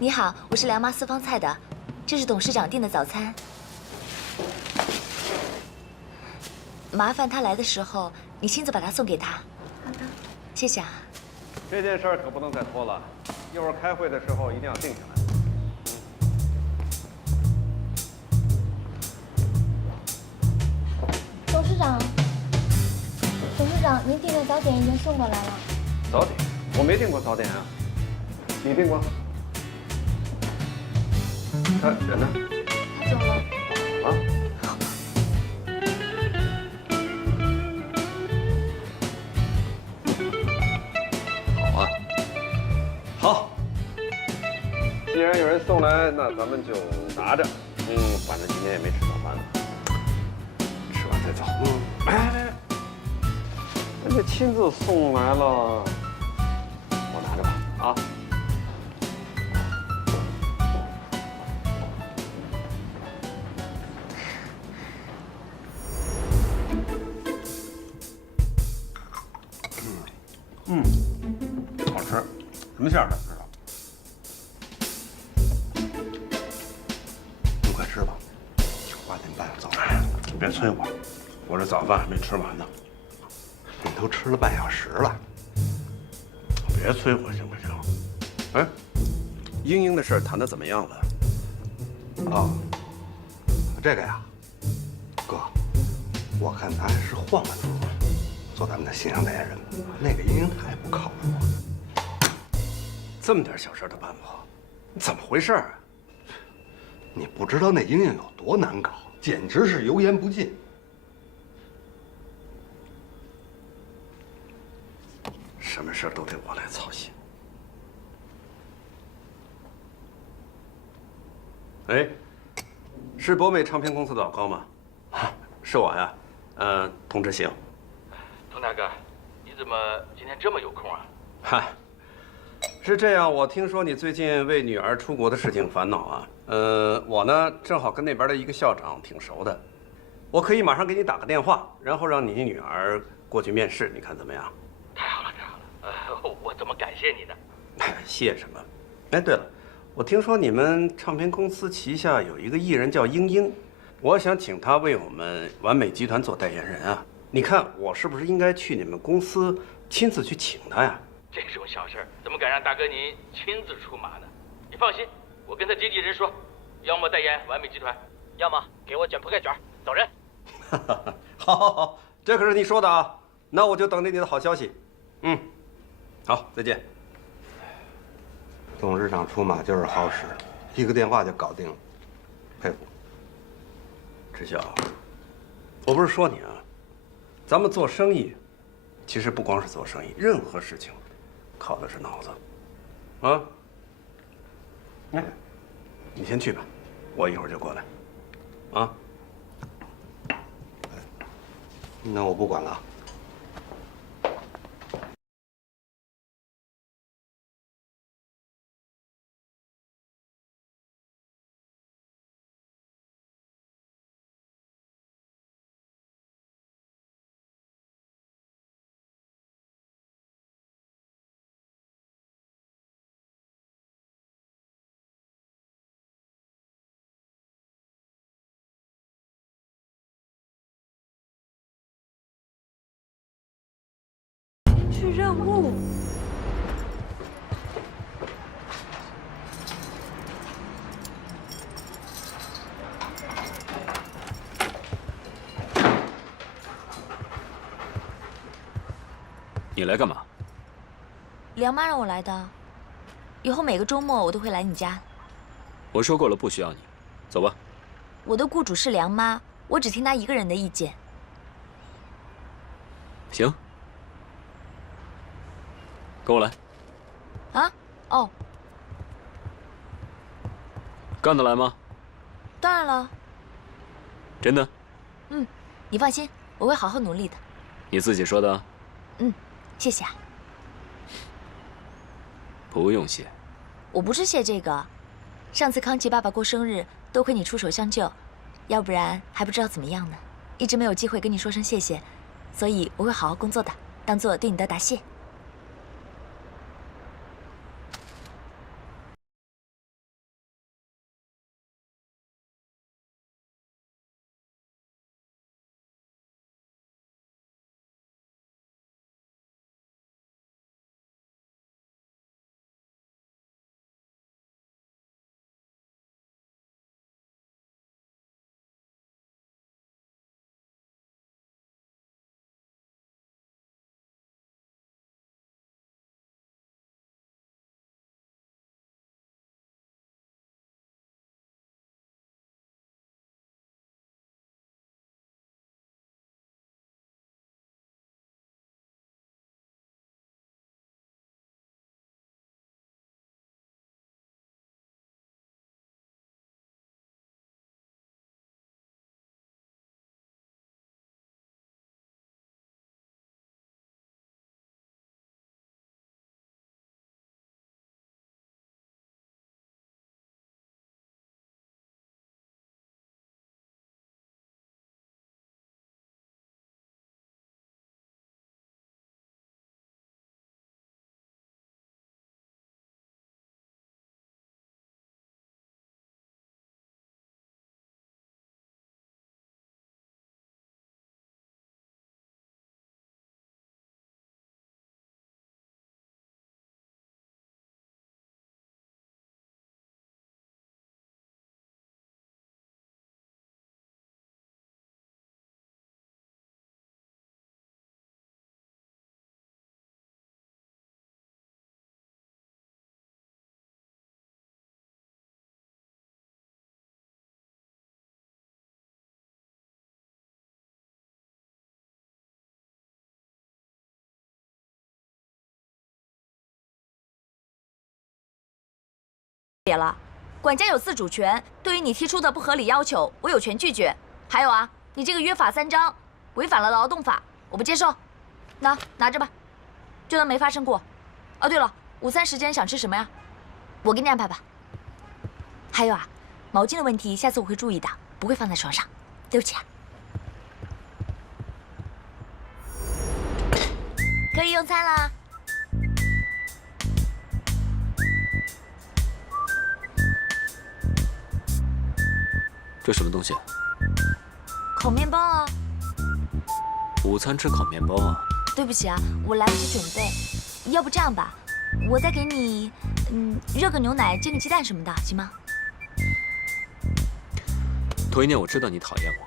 你好，我是梁妈私房菜的，这是董事长订的早餐。麻烦他来的时候，你亲自把它送给他。好的，谢谢啊。这件事儿可不能再拖了，一会儿开会的时候一定要定下来。董事长，您订的早点已经送过来了。早点？我没订过早点啊，你订过？他人呢？他走了。啊？好啊，好。既然有人送来，那咱们就拿着。反正今天也没吃早饭呢，吃完再走。哎，人家亲自送来了，我拿着吧。啊。好吃，什么馅儿的？知道？你快吃吧，8点半要走了。你别催我，我这早饭还没吃完呢。你都吃了半小时了，别催我行不行？哎，英英的事儿谈得怎么样了？哦，这个呀，哥，我看咱还是换个主做咱们的形象代言人吧。那个英英太不靠谱了，这么点小事都办不好，怎么回事啊？你不知道那英英有多难搞，简直是油盐不进。什么事都得我来操心。哎，是博美唱片公司的老高吗？啊，是我呀，童志行。童大哥，你怎么今天这么有空啊？嗨，是这样，我听说你最近为女儿出国的事情烦恼啊。我呢正好跟那边的一个校长挺熟的，我可以马上给你打个电话，然后让你女儿过去面试，你看怎么样？太好了，太好了！我怎么感谢你呢？谢什么？哎，对了，我听说你们唱片公司旗下有一个艺人叫英英，我想请她为我们完美集团做代言人啊。你看我是不是应该去你们公司亲自去请她呀？这种小事怎么敢让大哥您亲自出马呢？你放心，我跟他经纪人说，要么代言完美集团，要么给我卷铺盖卷，走人。好，好，好，这可是你说的啊，那我就等着你的好消息。好，再见。董事长出马就是好使，一个电话就搞定了，佩服。志晓，我不是说你啊，咱们做生意，其实不光是做生意，任何事情靠的是脑子。啊，哎，你先去吧，我一会儿就过来。啊，那我不管了。是任务。你来干嘛？梁妈让我来的，以后每个周末我都会来你家。我说过了，不需要你，走吧。我的雇主是梁妈，我只听她一个人的意见。行，跟我来。啊？哦，干得来吗？当然了。真的？你放心，我会好好努力的。你自己说的啊。谢谢啊。不用谢。我不是谢这个，上次康琪爸爸过生日，多亏你出手相救，要不然还不知道怎么样呢。一直没有机会跟你说声谢谢，所以我会好好工作的，当做对你的答谢。别了，管家有自主权，对于你提出的不合理要求，我有权拒绝。还有啊，你这个约法三章，违反了劳动法，我不接受。拿着吧，就当没发生过。哦，对了，午餐时间想吃什么呀？我给你安排吧。还有啊，毛巾的问题，下次我会注意的，不会放在床上。对不起啊。可以用餐啦。这什么东西？烤面包啊。午餐吃烤面包啊？对不起啊，我来不及准备。要不这样吧，我再给你，热个牛奶，煎个鸡蛋什么的，行吗？头一年我知道你讨厌我，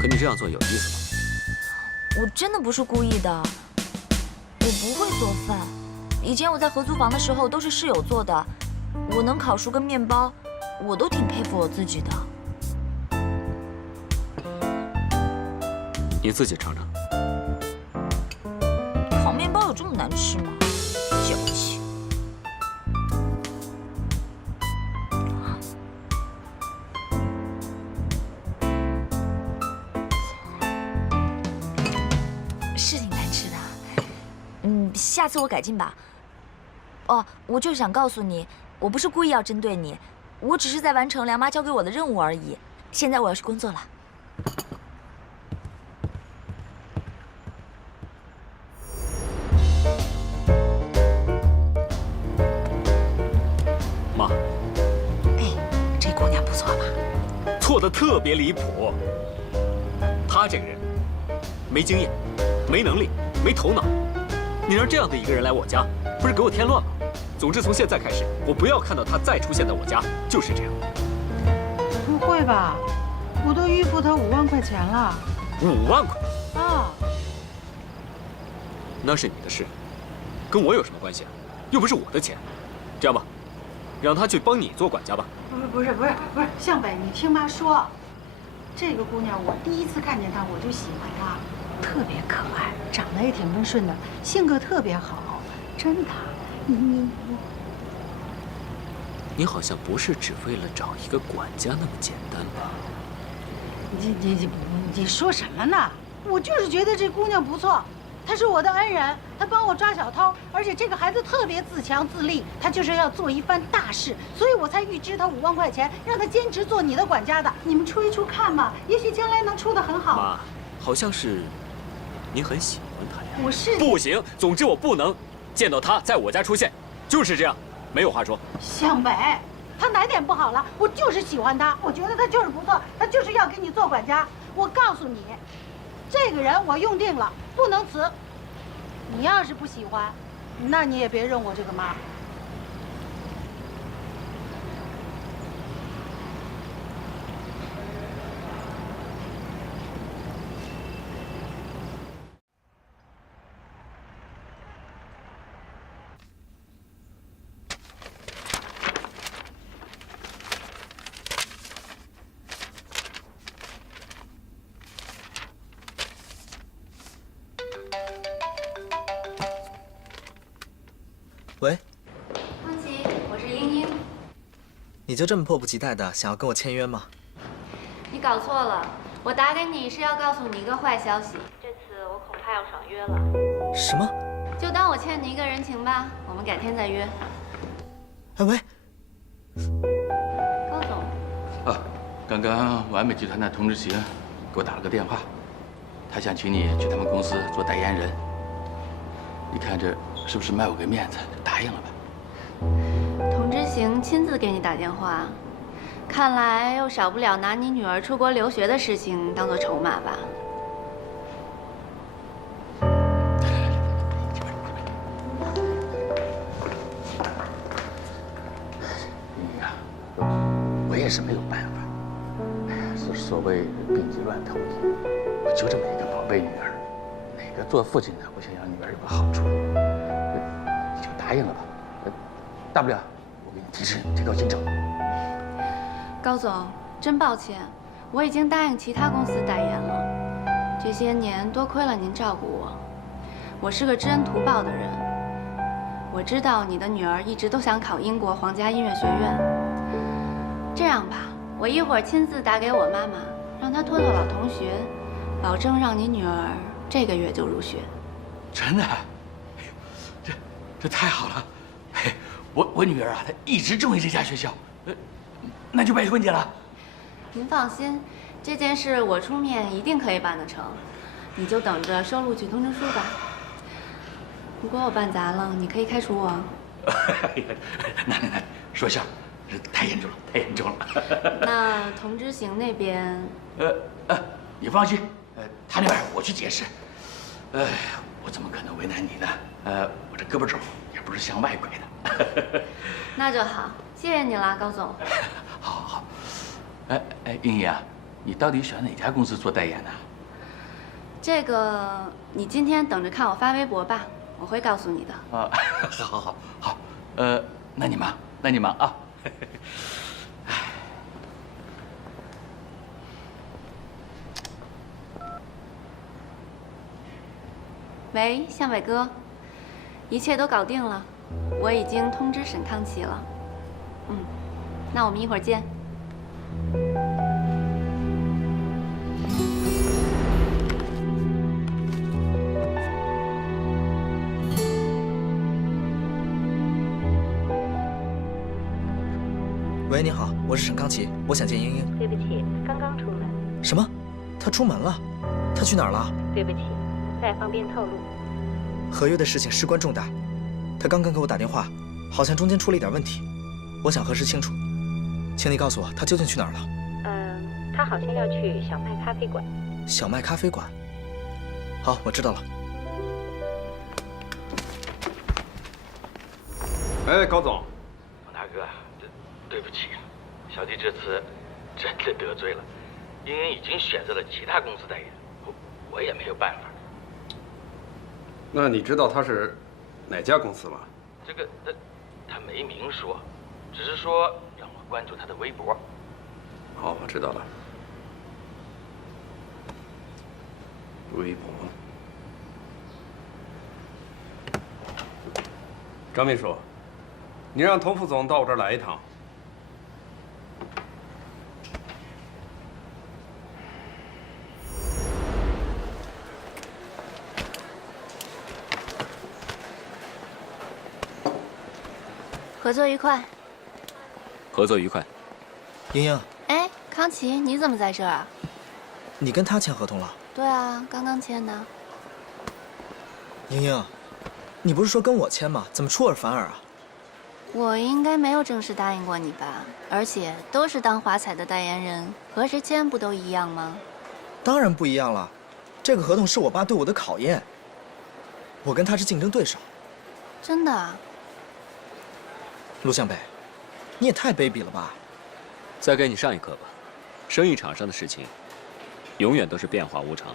可你这样做有意思吗？我真的不是故意的，我不会做饭。以前我在合租房的时候都是室友做的，我能烤熟个面包，我都挺佩服我自己的。你自己尝尝。烤面包有这么难吃吗？娇气。是挺难吃的，下次我改进吧。哦，我就想告诉你，我不是故意要针对你，我只是在完成梁妈交给我的任务而已。现在我要去工作了。妈，这姑娘不错吧？错的特别离谱。她这个人，没经验，没能力，没头脑。你让这样的一个人来我家，不是给我添乱吗？总之，从现在开始，我不要看到她再出现在我家，就是这样。不会吧？我都预付她5万块钱了。5万块啊！那是你的事，跟我有什么关系啊？又不是我的钱。这样吧，让她去帮你做管家吧。不是，向北，你听妈说，这个姑娘我第一次看见她我就喜欢她，特别可爱，长得也挺温顺的，性格特别好，真的。你好像不是只为了找一个管家那么简单吧？你说什么呢？我就是觉得这姑娘不错，她是我的恩人，她帮我抓小偷，而且这个孩子特别自强自立，她就是要做一番大事，所以我才预支她5万块钱，让她坚持做你的管家的。你们出一出看吧，也许将来能出得很好。妈，好像是你很喜欢她呀？我是不行，总之我不能见到她在我家出现，就是这样，没有话说。向北，她哪点不好了？我就是喜欢她，我觉得她就是不错，她就是要给你做管家。我告诉你，这个人我用定了，不能辞。你要是不喜欢，那你也别认我这个妈。喂，方琦，我是英英。你就这么迫不及待的想要跟我签约吗？你搞错了，我打给你是要告诉你一个坏消息，这次我恐怕要爽约了。什么？就当我欠你一个人情吧，我们改天再约。哎喂，高总。刚刚完美集团的童志行给我打了个电话，他想请你去他们公司做代言人。你看这是不是卖我个面子，就答应了吧？童之行亲自给你打电话，看来又少不了拿你女儿出国留学的事情当做筹码吧？你呀，我也是没有办法。是所谓病急乱投医，我就这么一个宝贝女儿，哪个做父亲的不想让女儿有个好处？你就答应了吧，大不了我给你提高薪酬。高总，真抱歉，我已经答应其他公司代言了。这些年多亏了您照顾我，我是个知恩图报的人。我知道你的女儿一直都想考英国皇家音乐学院。这样吧，我一会儿亲自打给我妈妈，让她托老同学，保证让你女儿这个月就入学。真的？这太好了！嘿，我女儿啊，她一直中意这家学校，那就没问题了。您放心，这件事我出面一定可以办得成，你就等着收录取通知书吧。如果我办砸了，你可以开除我。那，说笑，这太严重了，太严重了。那童之行那边，你放心，他那边我去解释。我怎么可能为难你呢？我这胳膊肘也不是向外拐的。那就好，谢谢你啦，高总。好。英英啊，你到底选哪家公司做代言呢？这个你今天等着看我发微博吧，我会告诉你的。啊，好，那你忙啊。喂，向伟哥，一切都搞定了，我已经通知沈康琪了。那我们一会儿见。喂，你好，我是沈康琪，我想见英英。对不起，刚刚出门。什么？她出门了？她去哪儿了？对不起，不太方便透露。合约的事情事关重大，她刚刚给我打电话，好像中间出了一点问题，我想核实清楚，请你告诉我她究竟去哪儿了。她好像要去小麦咖啡馆。小麦咖啡馆。好，我知道了。哎，高总，王大哥，对不起，小弟这次真的得罪了。英英已经选择了其他公司代言，我也没有办法。那你知道他是哪家公司吗？这个他没明说，只是说让我关注他的微博。好，我知道了。微博。张秘书，你让童副总到我这儿来一趟。合作愉快。合作愉快。英英，哎，康琪，你怎么在这儿啊？你跟他签合同了？对啊，刚刚签的。英英，你不是说跟我签吗？怎么出尔反尔啊？我应该没有正式答应过你吧？而且都是当华彩的代言人，和谁签不都一样吗？当然不一样了，这个合同是我爸对我的考验。我跟他是竞争对手。真的啊？陆向北，你也太卑鄙了吧！再给你上一课吧，生意场上的事情，永远都是变化无常，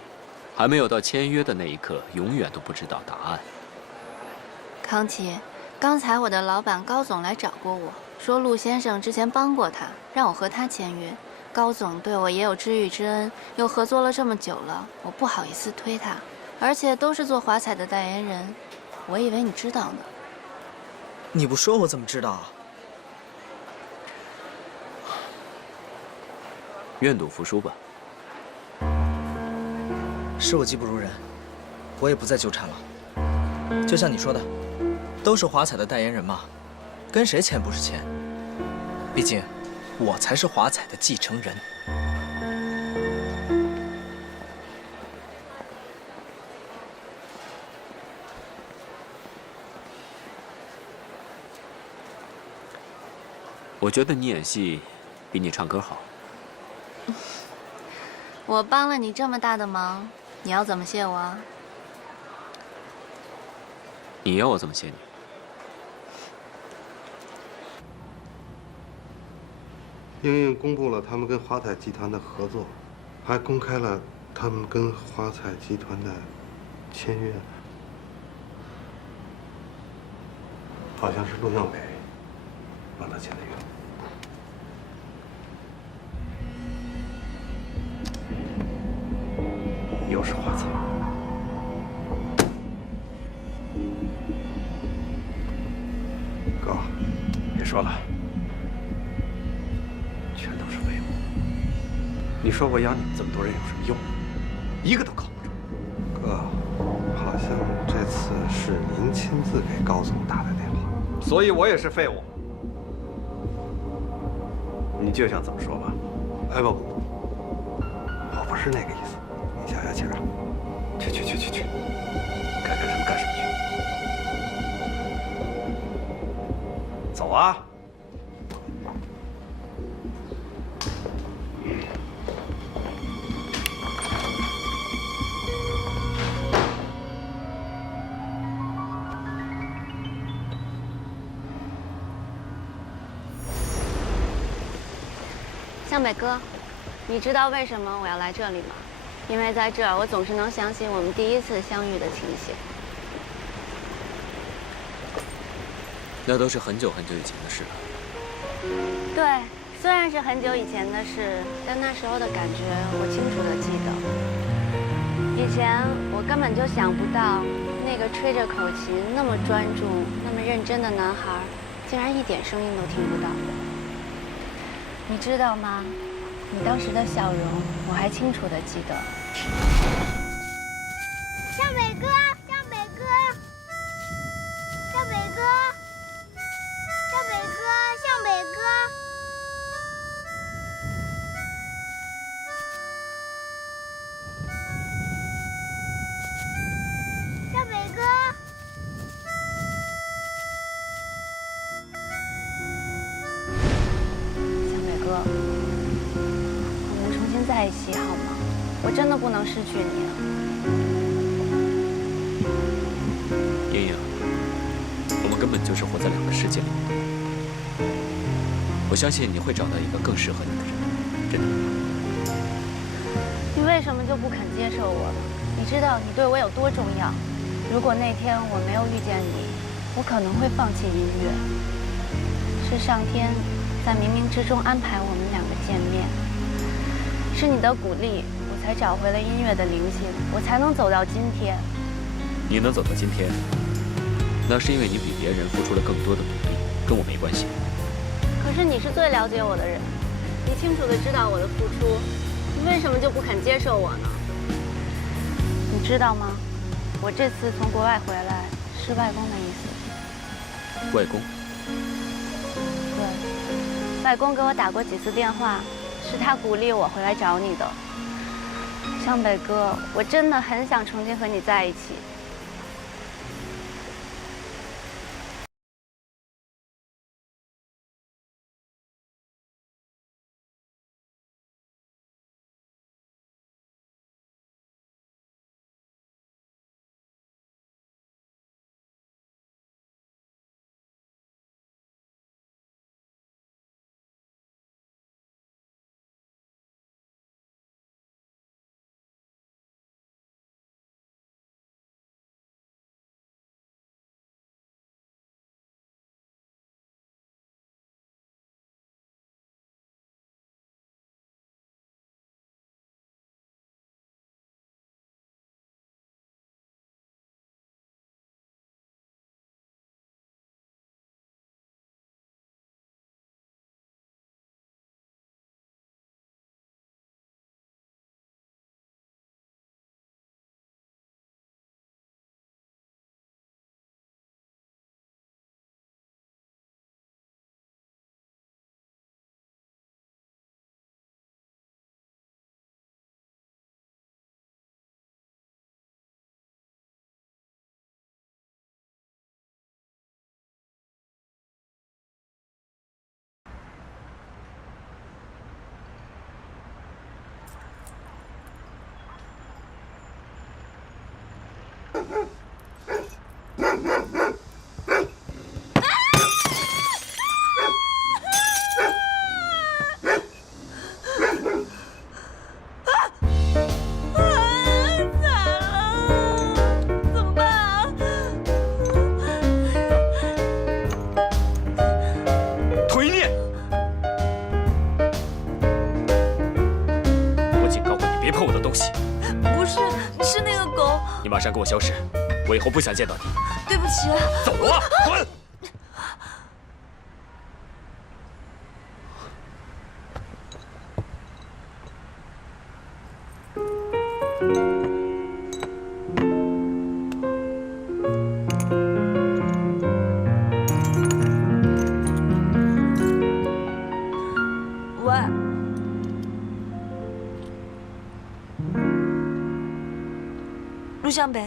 还没有到签约的那一刻，永远都不知道答案。康琪，刚才我的老板高总来找过我，说陆先生之前帮过他，让我和他签约。高总对我也有知遇之恩，又合作了这么久了，我不好意思推他，而且都是做华彩的代言人，我以为你知道呢。你不说我怎么知道啊？愿赌服输吧。是我技不如人，我也不再纠缠了。就像你说的，都是华彩的代言人嘛，跟谁签不是签？毕竟，我才是华彩的继承人。我觉得你演戏比你唱歌好。我帮了你这么大的忙，你要怎么谢我啊？你要我怎么谢你？英英公布了他们跟华彩集团的合作，还公开了他们跟华彩集团的签约，好像是陆向北让他签的约。又是华彩。说了，全都是废物。你说我养你们这么多人有什么用？一个都靠不住。哥，好像这次是您亲自给高总打的电话，所以我也是废物。你就想这么说吧？哎不，我不是那个意思，你消消气儿啊。去，该干什么干什么去。走啊！向北哥，你知道为什么我要来这里吗？因为在这儿，我总是能想起我们第一次相遇的情形。那都是很久很久以前的事了。对，虽然是很久以前的事，但那时候的感觉我清楚地记得。以前我根本就想不到，那个吹着口琴、那么专注、那么认真的男孩，竟然一点声音都听不到。你知道吗？你当时的笑容，我还清楚地记得。向北哥，向北哥，向北哥，向北哥，向北哥。向北哥，向北哥，我们重新在一起好吗？我真的不能失去你啊！莹莹，我们根本就是活在两个世界里。我相信你会找到一个更适合你的人，真的。你为什么就不肯接受我呢？你知道你对我有多重要。如果那天我没有遇见你，我可能会放弃音乐。是上天在冥冥之中安排我们两个见面，是你的鼓励，我才找回了音乐的灵性，我才能走到今天。你能走到今天，那是因为你比别人付出了更多的努力，跟我没关系。可是你是最了解我的人，你清楚地知道我的付出，你为什么就不肯接受我呢？你知道吗？我这次从国外回来是外公的意思。外公？对，外公给我打过几次电话，是他鼓励我回来找你的。向北哥，我真的很想重新和你在一起。你马上给我消失，我以后不想见到你。对不起。走啊，滚！向北。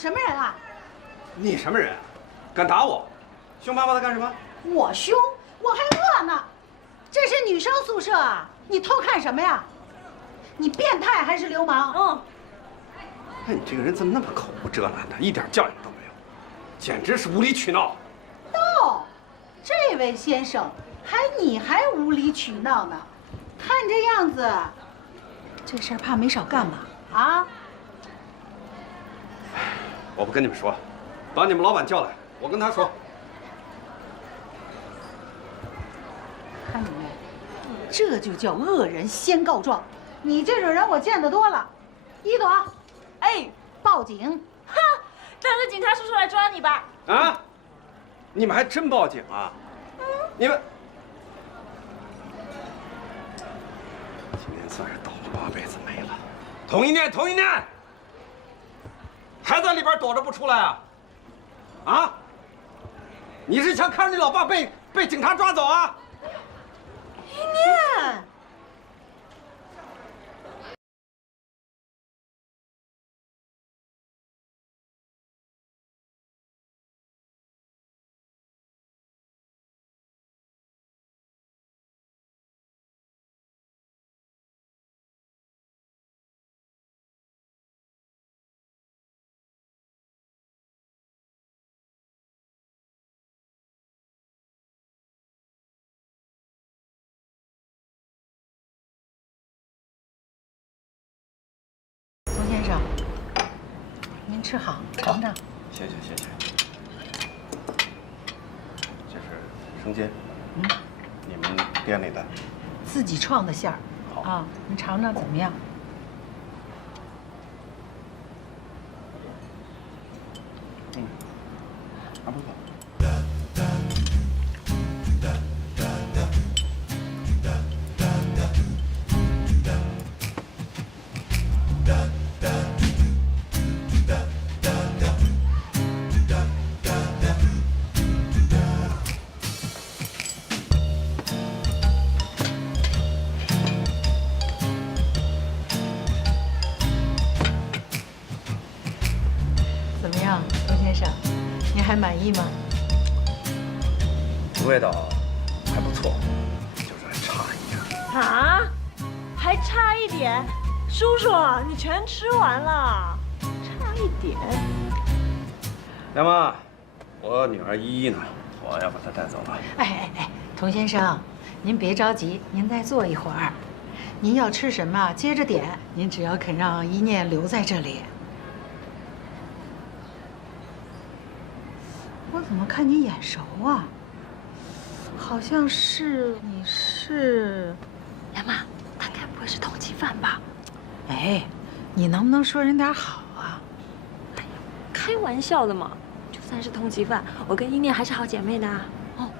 什么人啊？你什么人？敢打我？凶巴巴的干什么？我凶？我还饿呢。这是女生宿舍啊！你偷看什么呀？你变态还是流氓？哎，你这个人怎么那么口无遮拦的，一点教养都没有，简直是无理取闹。哦，这位先生，你还无理取闹呢？看这样子，这事儿怕没少干吧？啊？我不跟你们说，把你们老板叫来，我跟他说。看见没？这就叫恶人先告状。你这种人我见得多了。一朵，哎，报警！哼，等着警察叔叔来抓你吧。啊？你们还真报警啊？你们今天算是倒了8辈子霉了。同一念，同一念。还在里边躲着不出来啊？啊？你是想看着你老爸被警察抓走啊？一念，童先生，您吃好，尝尝。谢谢谢谢。这是生煎，你们店里的。自己创的馅儿。好啊，您尝尝怎么样？还不错。怎么样，童先生？您还满意吗？味道还不错，就是差一点。啊，还差一点？叔叔，你全吃完了，差一点。梁妈，我女儿依依呢，我要把她带走了。哎，童先生，您别着急，您再坐一会儿。您要吃什么，接着点。您只要肯让一念留在这里。我怎么看你眼熟啊？好像是你是梁妈，他该不会是通缉犯吧？哎，你能不能说人点好啊？开玩笑的嘛，就算是通缉犯，我跟一念还是好姐妹的啊。哦，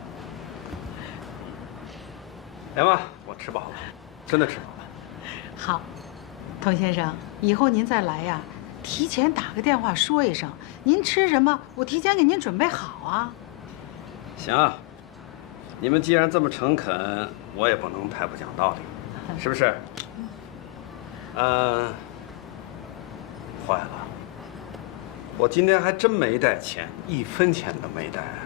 梁妈，我吃饱了，真的吃饱了。好，童先生，以后您再来呀，提前打个电话说一声，您吃什么，我提前给您准备好啊。行，你们既然这么诚恳，我也不能太不讲道理，是不是？坏了，我今天还真没带钱，1分钱都没带啊。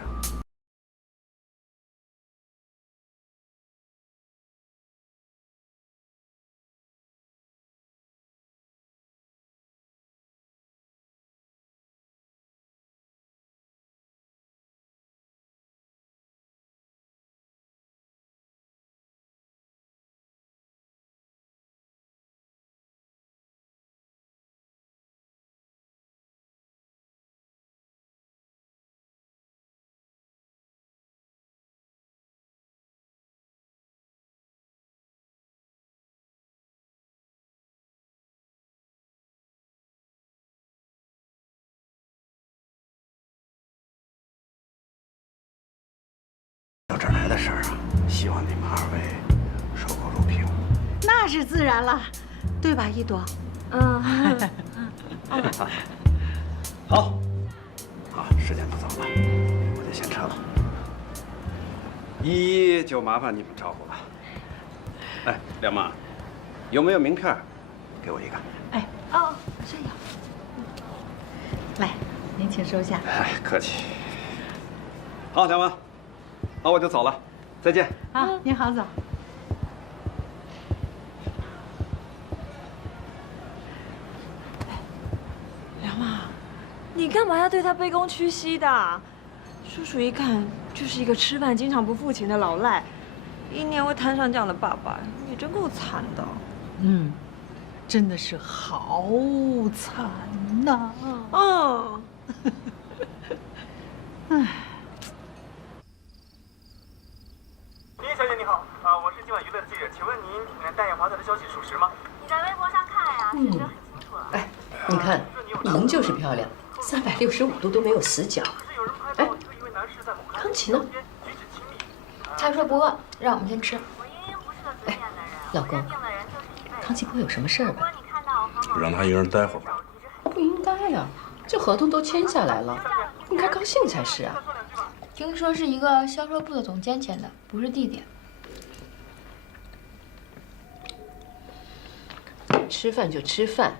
希望你们二位守口如瓶。那是自然了，对吧，一朵？好，好，时间不早了，我得先撤了。依依就麻烦你们照顾了。哎，梁妈，有没有名片？给我一个。哎，哦，这有。来，您请收下。哎，客气。好，梁妈，那我就走了，再见。好，您好走。梁妈，你干嘛要对他卑躬屈膝的？叔叔一看就是一个吃饭经常不付钱的老赖，一年会摊上这样的爸爸，也真够惨的。嗯，真的是好惨呐。嗯。唉。林小姐你好，我是今晚娱乐的记者，请问您代言华仔的消息属实吗？你在微博上看呀，写得很清楚了。哎，你看，赢就是漂亮，365度都没有死角。哎，康琪呢？他说不饿，让我们先吃。哎，老公，康琪不会有什么事儿吧？让他一个人待会儿吧。不应该呀，这合同都签下来了，应该高兴才是啊。听说是一个销售部的总监签的，不是弟弟。吃饭就吃饭，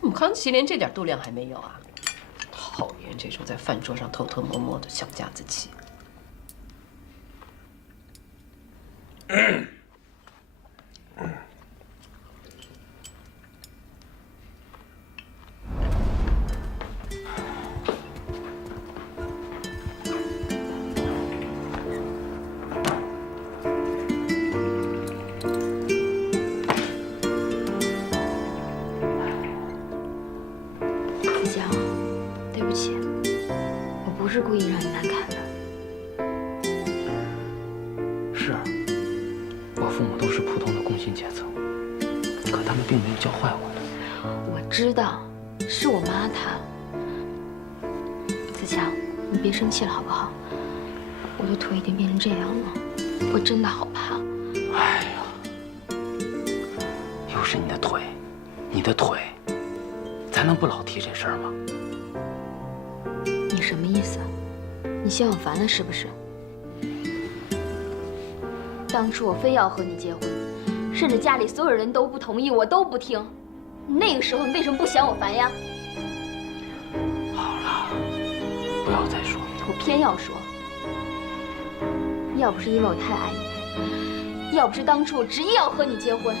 我们康琪连这点度量还没有啊！讨厌这种在饭桌上偷偷摸摸的小家子气。不是故意让你难堪的。是啊，我父母都是普通的工薪阶层，可他们并没有教坏我的。我知道，是我妈她。子强，你别生气了好不好？我的腿已经变成这样了，我真的好怕。哎呀，又是你的腿，你的腿，咱能不老提这事儿吗？你什么意思？你嫌我烦了是不是？当初我非要和你结婚，甚至家里所有人都不同意，我都不听。那个时候你为什么不嫌我烦呀？好了，不要再说。我偏要说。要不是因为我太爱你，要不是当初我执意要和你结婚，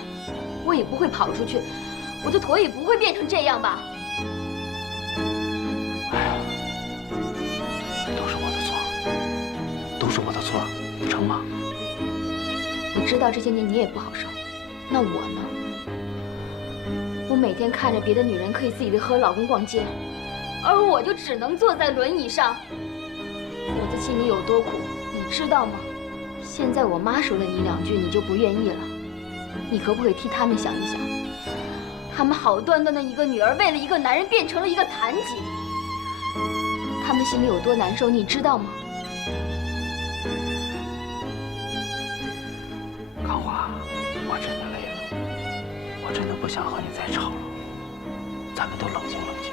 我也不会跑出去，我的腿也不会变成这样吧。都是我的错，成吗？我知道这些年你也不好受，那我呢？我每天看着别的女人可以自己的和老公逛街，而我就只能坐在轮椅上。我的心里有多苦，你知道吗？现在我妈说了你2句，你就不愿意了。你可不可以替他们想一想？他们好端端的一个女儿，为了一个男人变成了一个残疾，他们心里有多难受，你知道吗？康华，我真的累了，我真的不想和你再吵了，咱们都冷静冷静，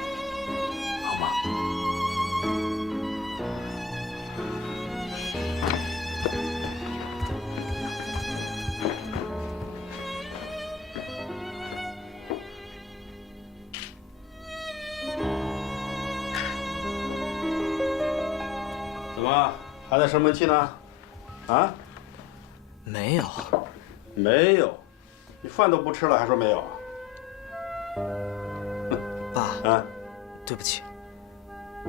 好吗？怎么还在生闷气呢？啊？没有。没有，你饭都不吃了还说没有？爸，啊，对不起，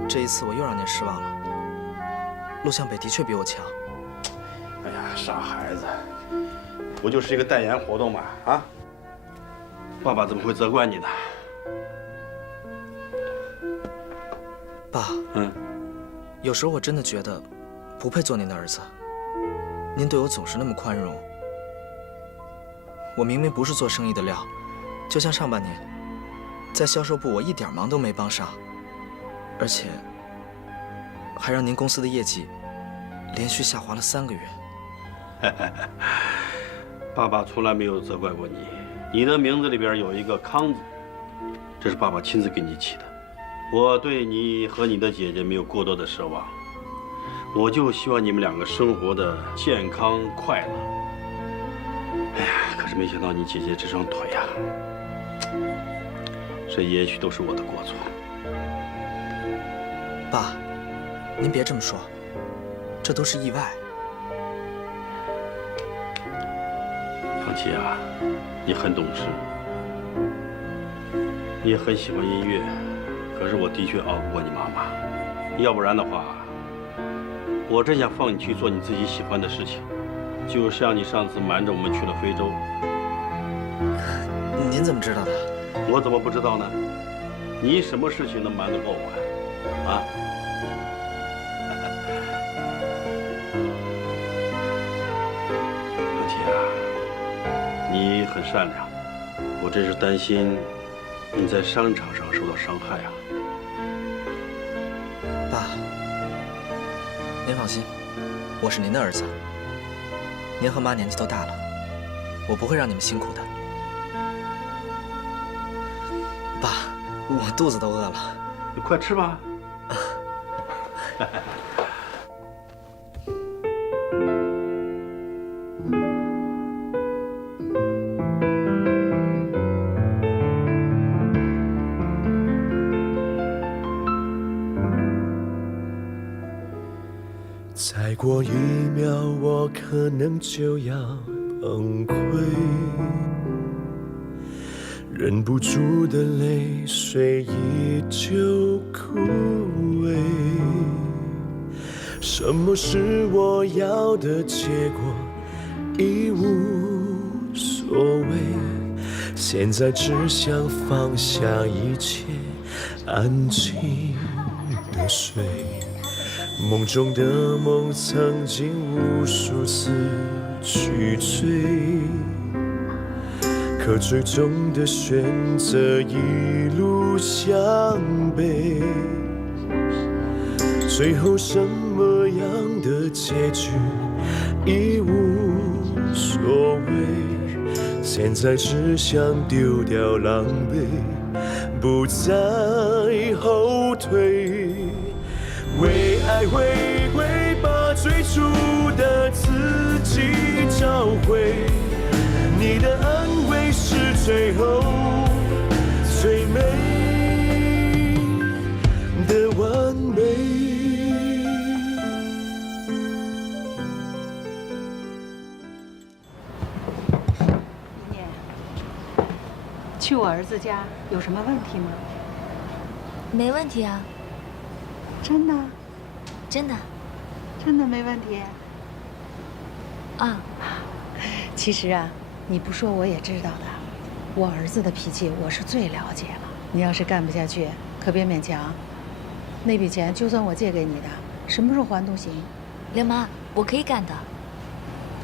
这一次我又让您失望了。陆向北的确比我强。哎呀，傻孩子，不就是一个代言活动吗？啊，爸爸怎么会责怪你呢？爸，有时候我真的觉得不配做您的儿子。您对我总是那么宽容。我明明不是做生意的料，就像上半年，在销售部我一点忙都没帮上，而且还让您公司的业绩连续下滑了3个月。爸爸从来没有责怪过你。你的名字里边有一个康字，这是爸爸亲自给你起的。我对你和你的姐姐没有过多的奢望，我就希望你们两个生活的健康快乐。哎呀，可是没想到你姐姐这双腿呀，这也许都是我的过错。爸，您别这么说，这都是意外。康琪啊，你很懂事，你也很喜欢音乐，可是我的确熬不过你妈妈。要不然的话，我真想放你去做你自己喜欢的事情，就像你上次瞒着我们去了非洲。您怎么知道的？我怎么不知道呢？你什么事情能瞒得过我呀？啊？康琪啊，你很善良，我真是担心你在商场上受到伤害啊。爸，您放心，我是您的儿子，您和妈年纪都大了，我不会让你们辛苦的。爸，我肚子都饿了，你快吃吧。再过1秒，我可能就要崩溃，忍不住的泪水依旧枯萎。什么是我要的结果，已无所谓。现在只想放下一切，安静的睡。梦中的梦曾经无数次去追，可最终的选择一路向北。最后什么样的结局已无所谓，现在只想丢掉狼狈，不再后退。为爱回归，把最初的自己找回。你的安慰是最后最美的完美。一念，去我儿子家有什么问题吗？没问题啊。真的？真的？真的没问题？啊，其实啊，你不说我也知道的。我儿子的脾气我是最了解了。你要是干不下去，可别勉强。那笔钱就算我借给你的，什么时候还都行。刘妈，我可以干的。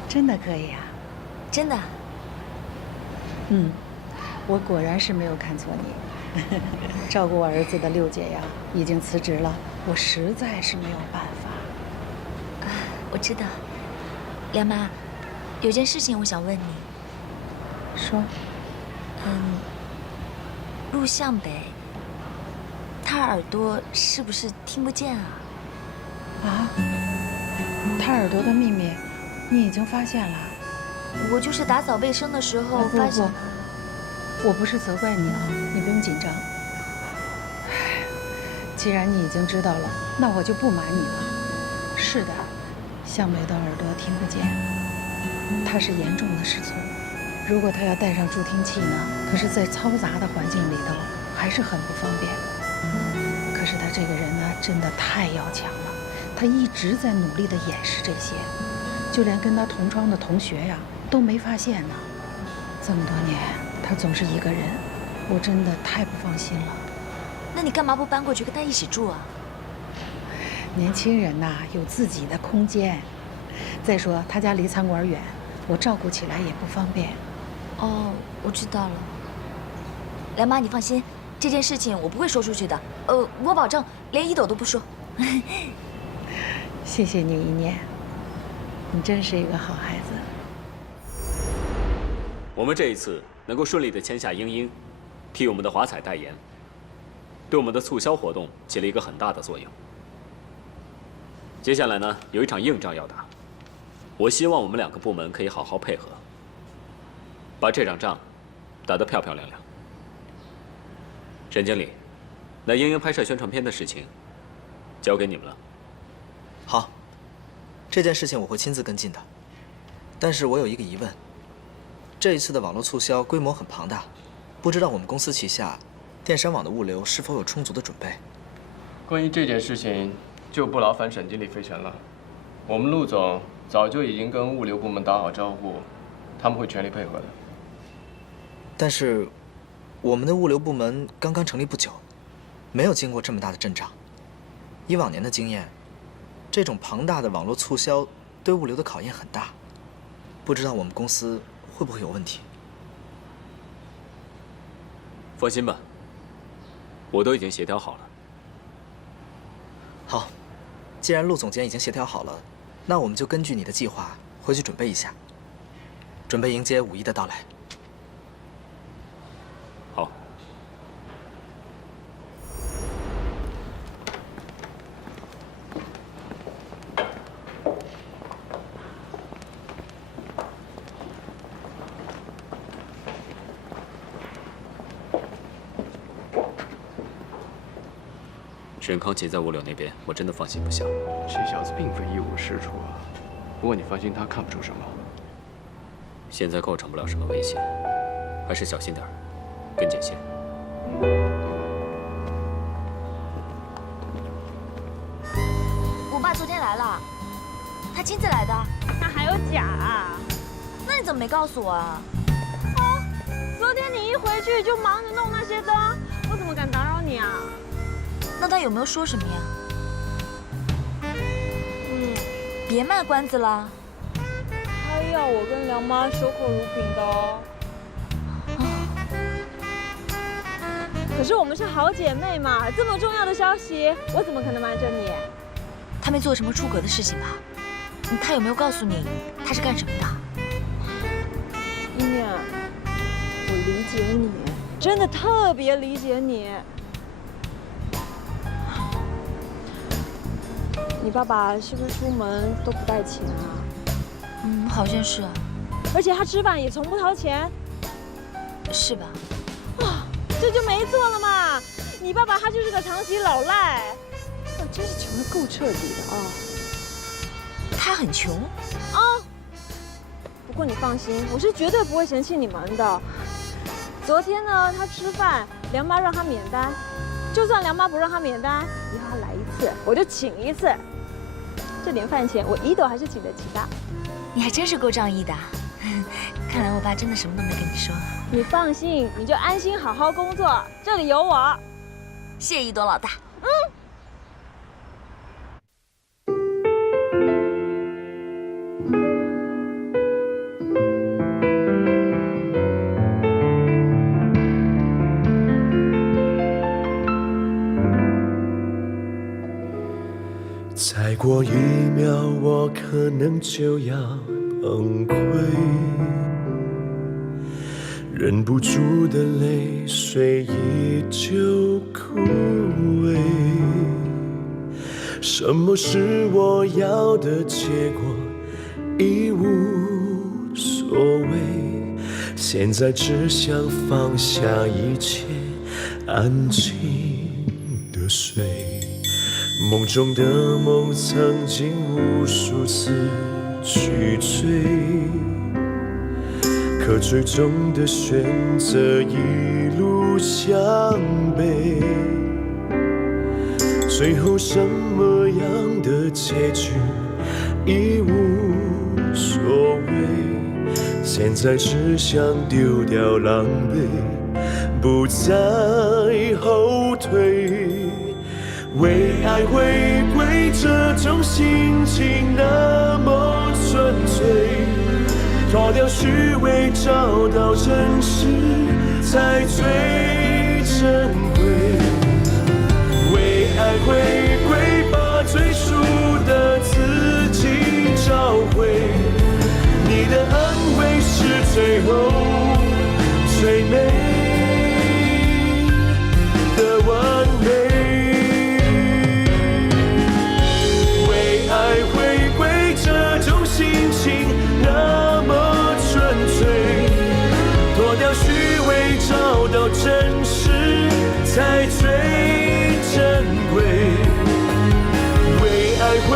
真的可以啊？真的。嗯，我果然是没有看错你。照顾我儿子的六姐呀，已经辞职了，我实在是没有办法。我知道，梁妈，有件事情我想问你。说。陆向北，他耳朵是不是听不见啊？啊？他耳朵的秘密，你已经发现了？我就是打扫卫生的时候发现。我不是责怪你啊，你不用紧张。既然你已经知道了，那我就不瞒你了。是的，向北的耳朵听不见，他是严重的失聪。如果他要戴上助听器呢，可是在嘈杂的环境里头还是很不方便。可是他这个人呢，真的太要强了，他一直在努力地掩饰这些，就连跟他同窗的同学呀都没发现呢。这么多年。他总是一个人，我真的太不放心了。那你干嘛不搬过去跟他一起住啊？年轻人呐，有自己的空间。再说他家离餐馆远，我照顾起来也不方便。哦，我知道了。梁妈，你放心，这件事情我不会说出去的。我保证连1斗都不说。谢谢你，一念。你真是一个好孩子。我们这一次能够顺利地签下英英，替我们的华彩代言，对我们的促销活动起了一个很大的作用。接下来呢，有一场硬仗要打，我希望我们2个部门可以好好配合，把这场仗打得漂漂亮亮。沈经理，那英英拍摄宣传片的事情交给你们了。好，这件事情我会亲自跟进的。但是我有一个疑问，这一次的网络促销规模很庞大，不知道我们公司旗下电商网的物流是否有充足的准备？关于这件事情，就不劳烦沈经理费神了。我们陆总早就已经跟物流部门打好招呼，他们会全力配合的。但是，我们的物流部门刚刚成立不久，没有经过这么大的阵仗。以往年的经验，这种庞大的网络促销对物流的考验很大，不知道我们公司会不会有问题？放心吧，我都已经协调好了。好，既然陆总监已经协调好了，那我们就根据你的计划回去准备一下，准备迎接5一的到来。好。沈康奇在物流那边，我真的放心不下。这小子并非一无是处啊，不过你放心，他看不出什么。现在构成不了什么危险，还是小心点儿，跟紧些。我爸昨天来了，他亲自来的。那还有假啊？那你怎么没告诉我啊？昨天你一回去就忙着弄那些灯，我怎么敢打扰你啊？那他有没有说什么呀？别卖关子了。他要我跟梁妈守口如瓶的哦。可是我们是好姐妹嘛，这么重要的消息，我怎么可能瞒着你？他没做什么出格的事情吧？他有没有告诉你他是干什么的？一念，我理解你，真的特别理解你。你爸爸是不是出门都不带钱啊？好像是。而且他吃饭也从不掏钱，是吧？啊，这就没错了嘛！你爸爸他就是个长期老赖，真是穷得够彻底的啊！他很穷啊，不过你放心，我是绝对不会嫌弃你们的。昨天呢，他吃饭，梁妈让他免单，就算梁妈不让他免单，以后他来一次，我就请一次。这点饭钱，我一斗还是请得起的。你还真是够仗义的，看来我爸真的什么都没跟你说。你放心，你就安心好好工作，这里有我。谢一朵老大。再过1秒，我可能就要崩溃，忍不住的泪水依旧枯萎。什么是我要的结果，已无所谓。现在只想放下一切，安静的睡。梦中的梦曾经无数次去追，可最终的选择一路向北。最后什么样的结局已无所谓，现在只想丢掉狼狈，不再后退。为爱回归，这种心情那么纯粹，脱掉虚伪，找到真实才最珍贵。为爱回归，把最初的自己找回，最后最美的完美。为爱回归这种心情那么纯粹，脱掉虚伪，找到真实才最珍贵。为爱回